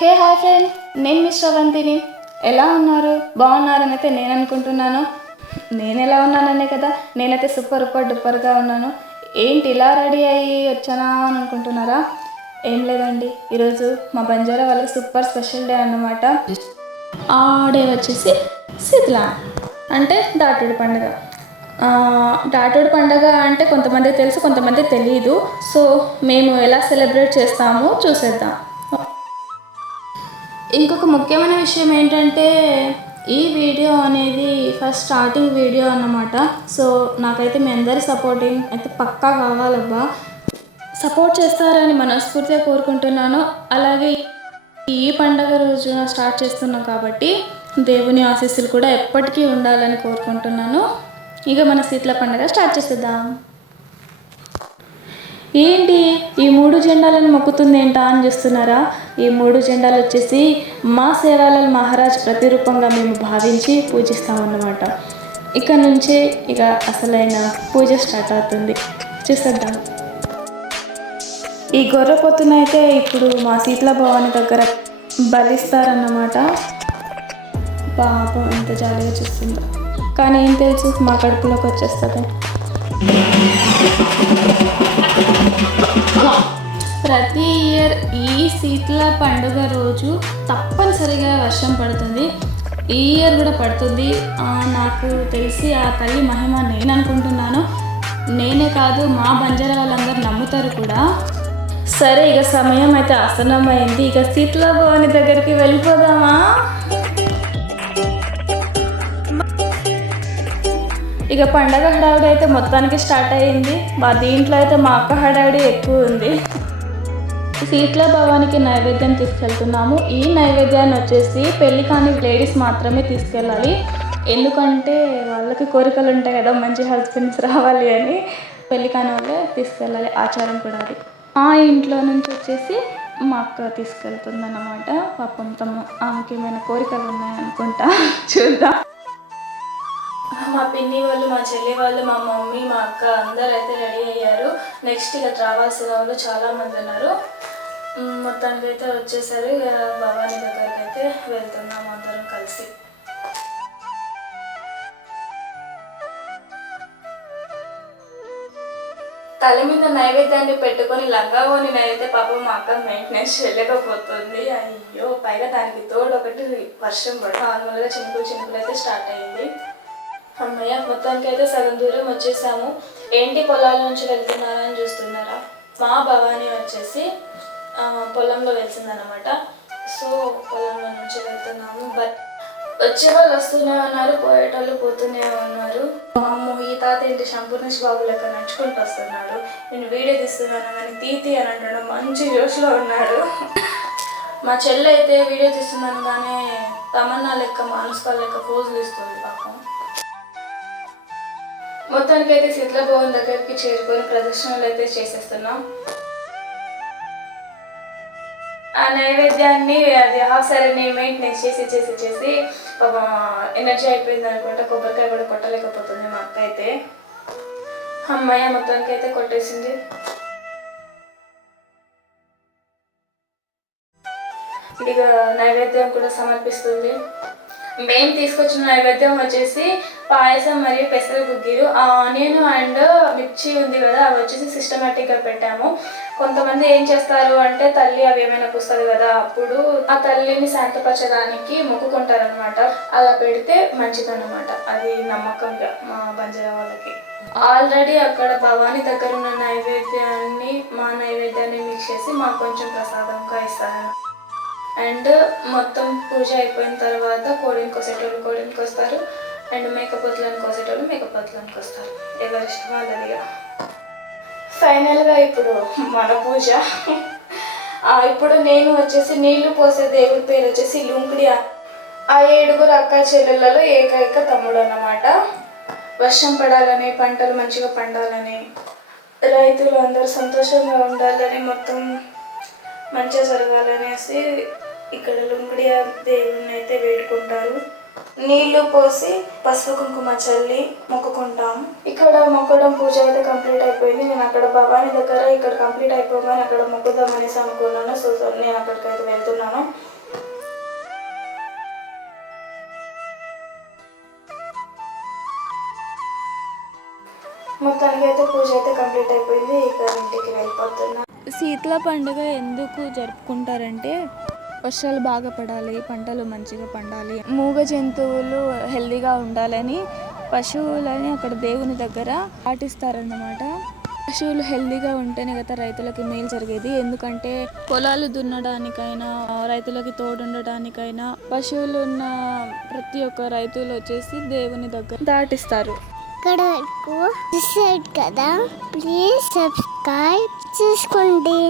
Hey hi friend, నేను miss శ్రవంతిని. ఎలా ఉన్నారు? బాగున్నారని అయితే నేను అనుకుంటున్నాను. నేను ఎలా ఉన్నాననే కదా, నేనైతే సూపర్ డూపర్గా ఉన్నాను. ఏంటి ఇలా రెడీ అయ్యి వచ్చానా అని అనుకుంటున్నారా? ఏం లేదండి, ఈరోజు మా బంజారా వాళ్ళకి సూపర్ స్పెషల్ డే అన్నమాట. ఆ డే వచ్చేసి శీతల అంటే దాటుడు పండుగ. దాటుడు పండుగ అంటే కొంతమందికి తెలుసు, కొంతమందికి తెలియదు. సో మేము ఎలా సెలబ్రేట్ చేస్తామో చూసేద్దాం. ఇంకొక ముఖ్యమైన విషయం ఏంటంటే ఈ వీడియో అనేది ఫస్ట్ స్టార్టింగ్ వీడియో అన్నమాట. సో నాకైతే మీ అందరి సపోర్టింగ్ అయితే పక్కా కావాలబ్బా. సపోర్ట్ చేస్తారని మనస్ఫూర్తిగా కోరుకుంటున్నాను. అలాగే ఈ పండగ రోజున స్టార్ట్ చేస్తున్నాం కాబట్టి దేవుని ఆశీస్సులు కూడా ఎప్పటికీ ఉండాలని కోరుకుంటున్నాను. ఇక మన శీతల పండుగ స్టార్ట్ చేసేద్దాం. ఏంటి ఈ 3 జెండాలను మొక్కుతుంది ఏంటా అని చూస్తున్నారా? ఈ 3 జెండాలు వచ్చేసి మా సేవాలాల్ మహారాజ్ ప్రతిరూపంగా మేము భావించి పూజిస్తామన్నమాట. ఇక్కడ నుంచే ఇక అసలైన పూజ స్టార్ట్ అవుతుంది, చూసేద్దాం. ఈ గొర్రెపోతునైతే ఇప్పుడు మా శీతల భవాని దగ్గర బలిస్తారన్నమాట. పాపం ఎంత జాలీగా చూస్తుందో, కానీ ఏం తెలుసు మా కడుపులోకి వచ్చేస్తుంది. ప్రతి ఇయర్ ఈ శీతల పండుగ రోజు తప్పనిసరిగా వర్షం పడుతుంది. ఈ ఇయర్ కూడా పడుతుంది. నాకు తెలిసి ఆ తల్లి మహిమ నేను అనుకుంటున్నాను. నేనే కాదు, మా బంజారా వాళ్ళందరూ నమ్ముతారు కూడా. సరే, ఇక సమయం అయితే ఆసన్నమైంది. ఇక శీతల భవాని దగ్గరికి వెళ్ళిపోదామా? ఇక పండగ హడావిడి అయితే మొత్తానికి స్టార్ట్ అయ్యింది. మా దీంట్లో అయితే మా అక్క హడావిడి ఎక్కువ ఉంది. శీతల భవానికి నైవేద్యం తీసుకెళ్తున్నాము. ఈ నైవేద్యాన్ని వచ్చేసి పెళ్లి కాని లేడీస్ మాత్రమే తీసుకెళ్ళాలి. ఎందుకంటే వాళ్ళకి కోరికలు ఉంటాయి కదా, మంచి హస్బెండ్స్ రావాలి అని. పెళ్లి కాని వాళ్ళే తీసుకెళ్ళాలి, ఆచారం కూడా అది. ఆ ఇంట్లో నుంచి వచ్చేసి మా అక్క తీసుకెళ్తుంది అన్నమాట. పాపం ఆమెకి ఏమైనా కోరికలు ఉన్నాయనుకుంటా, చూద్దాం. మా పిన్ని వాళ్ళు, మా చెల్లి వాళ్ళు, మా మమ్మీ, మా అక్క అందరు అయితే రెడీ అయ్యారు. నెక్స్ట్ ఇక రావాల్సిన వాళ్ళు చాలామంది ఉన్నారు. మొత్తానికి అయితే వచ్చేసరి ఇక భవానీ దగ్గరికి అయితే వెళ్తున్నాము అందరం కలిసి. తల మీద నైవేద్యాన్ని పెట్టుకొని లంగావోని అయితే పాపం మా అక్క మెయింటెనెన్స్ చేయలేకపోతుంది. అయ్యో, పైగా దానికి తోడు ఒకటి వర్షం పడి నార్మల్గా చినుకులు అయితే స్టార్ట్ అయ్యింది. అమ్మయ్య, మొత్తానికి అయితే సగం దూరం వచ్చేసాము. ఏంటి పొలాల నుంచి వెళ్తున్నారని చూస్తున్నారా? మా భవానీ వచ్చేసి పొలంలో వెళ్తుందన్నమాట. సో పొలంలో నుంచి వెళ్తున్నాము. వచ్చే వాళ్ళు వస్తూనే ఉన్నారు, పోయేటోళ్ళు పోతూనే ఉన్నారు. అమ్మో, ఈ తాత ఏంటి సంపూర్ణేష్ బాబు లెక్క నడుచుకుంటూ వస్తున్నాడు. నేను వీడియో తీస్తున్నాను కానీ తీతి అని అంటాడు, మంచి జోష్లో ఉన్నాడు. మా చెల్లి అయితే వీడియో తీస్తున్నాను కానీ తమన్నా లెక్క, మానస్కా లెక్క పోజులు ఇస్తుంది పాపం. మొత్తానికి అయితే శీతల భవన్ దగ్గరికి చేరుకొని ప్రదర్శనలు అయితే చేసేస్తున్నాం. ఆ నైవేద్యాన్ని అది హాఫ్సారిని మెయింటెనెన్స్ చేసి పాపం ఎనర్జీ అయిపోయింది అనుకుంటా. కొబ్బరికాయ కూడా కొట్టలేకపోతుంది మా అక్క అయితే. అమ్మాయి మొత్తానికి అయితే కొట్టేసింది. ఇక నైవేద్యం కూడా సమర్పిస్తుంది. మేము తీసుకొచ్చిన నైవేద్యం వచ్చేసి పాయసం మరియు పెసర గుగ్గిలు, ఆనియన్ అండ్ మిర్చి ఉంది కదా, అవి వచ్చేసి సిస్టమేటిక్గా పెట్టాము. కొంతమంది ఏం చేస్తారు అంటే తల్లి అవి ఏమైనా పుస్తుంది కదా, అప్పుడు ఆ తల్లిని శాంతపరచడానికి మొక్కుకుంటారనమాట. అలా పెడితే మంచిదన్నమాట, అది నమ్మకంగా మా బంజారా వాళ్ళకి. ఆల్రెడీ అక్కడ భవానీ దగ్గర ఉన్న నైవేద్యాన్ని మా నైవేద్యాన్ని మిక్స్ చేసి మాకు కొంచెం ప్రసాదంగా ఇస్తారన్నమాట. అండ్ మొత్తం పూజ అయిపోయిన తర్వాత కోడిని కోసేటోళ్ళు కోడిని కోస్తారు, అండ్ మేకపోతులను కోసేటోళ్ళు మేకపోతులను కోస్తారు. ఎవరి ఇష్టం వాళ్ళదిగా. ఫైనల్గా ఇప్పుడు మన పూజ. ఇప్పుడు నేను వచ్చేసి నీళ్లు పోసే దేవుడి పేరు వచ్చేసి లుంకుడి. ఆ 7 అక్క చెల్లెళ్ళలో ఏకైక తమ్ముడు అన్నమాట. వర్షం పడాలని, పంటలు మంచిగా పండాలని, రైతులు అందరూ సంతోషంగా ఉండాలని, మొత్తం మంచిగా జరగాలనేసి ఇక్కడ లుంకుడి దేవుడిని అయితే వేడుకుంటారు. నీళ్లు పోసి పసుపు కుంకుమ చల్లి మొక్కుకుంటాం. ఇక్కడ మొక్కడం పూజ అయితే కంప్లీట్ అయిపోయింది. నేను అక్కడ భవానీ దగ్గర ఇక్కడ కంప్లీట్ అయిపోగానే అక్కడ మొక్కుదాం అనేసి అనుకున్నాను. సో నేను అక్కడికైతే వెళ్తున్నాను. మొత్తానికి అయితే పూజ అయితే కంప్లీట్ అయిపోయింది. ఇక ఇంటికి వెళ్ళిపోతున్నా. శీతల పండుగ ఎందుకు జరుపుకుంటారంటే వర్షాలు బాగా పడాలి, పంటలు మంచిగా పండాలి, మూగ జంతువులు హెల్దీగా ఉండాలని పశువులని అక్కడ దేవుని దగ్గర పాటిస్తారన్నమాట. పశువులు హెల్దీగా ఉంటేనే కదా రైతులకి మేలు జరిగేది. ఎందుకంటే పొలాలు దున్నడానికైనా రైతులకి తోడుండడానికైనా పశువులు ఉన్న ప్రతి ఒక్క రైతులు వచ్చేసి దేవుని దగ్గర దాటిస్తారు. ఇక్కడ వరకు కదా, ప్లీజ్ సబ్స్క్రైబ్ చేసుకోండి.